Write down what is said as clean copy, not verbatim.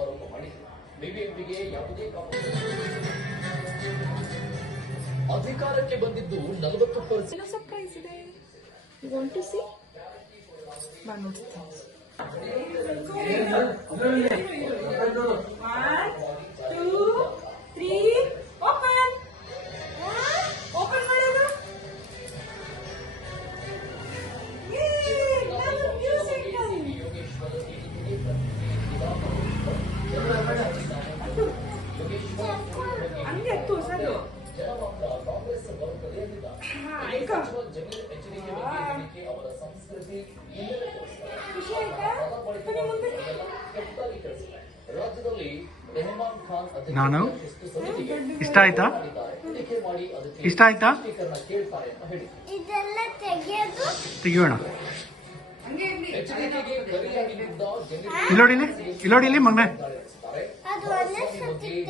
ಆರೋಪ ಮಾಡಿದೆ. ಬಿಬಿಎಂಪಿಗೆ ಯಾವುದೇ ಅಧಿಕಾರಕ್ಕೆ ಬಂದಿದ್ದು 40%. ಸರ್ಪ್ರೈಸ್ ಇದೆ. You want to see? One, 2, 3, open! Open ಮಾಡೋದು. ಹಂಗೆ ತೋರ್ಸೋದು. ನಾನು ಇಷ್ಟ ಆಯ್ತಾ ತೆಗಿಯೋಣ. ಇಲ್ಲೋಡಿಲಿ ಮಗ್ನೆ.